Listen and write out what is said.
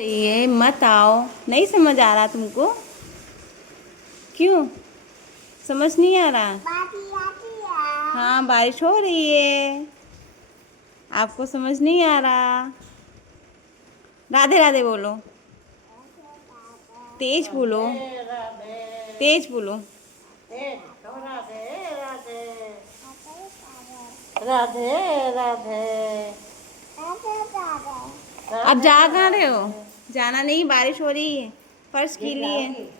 ये मत आओ। नहीं समझ आ रहा तुमको? क्यों समझ नहीं आ रहा? हाँ, बारिश हो रही है। आपको समझ नहीं आ रहा? राधे राधे बोलो। तेज बोलो। तेज बोलो। राधे राधे राधे राधे। अब जा कहाँ रहे हो? जाना नहीं, बारिश हो रही है, फर्श गीली है।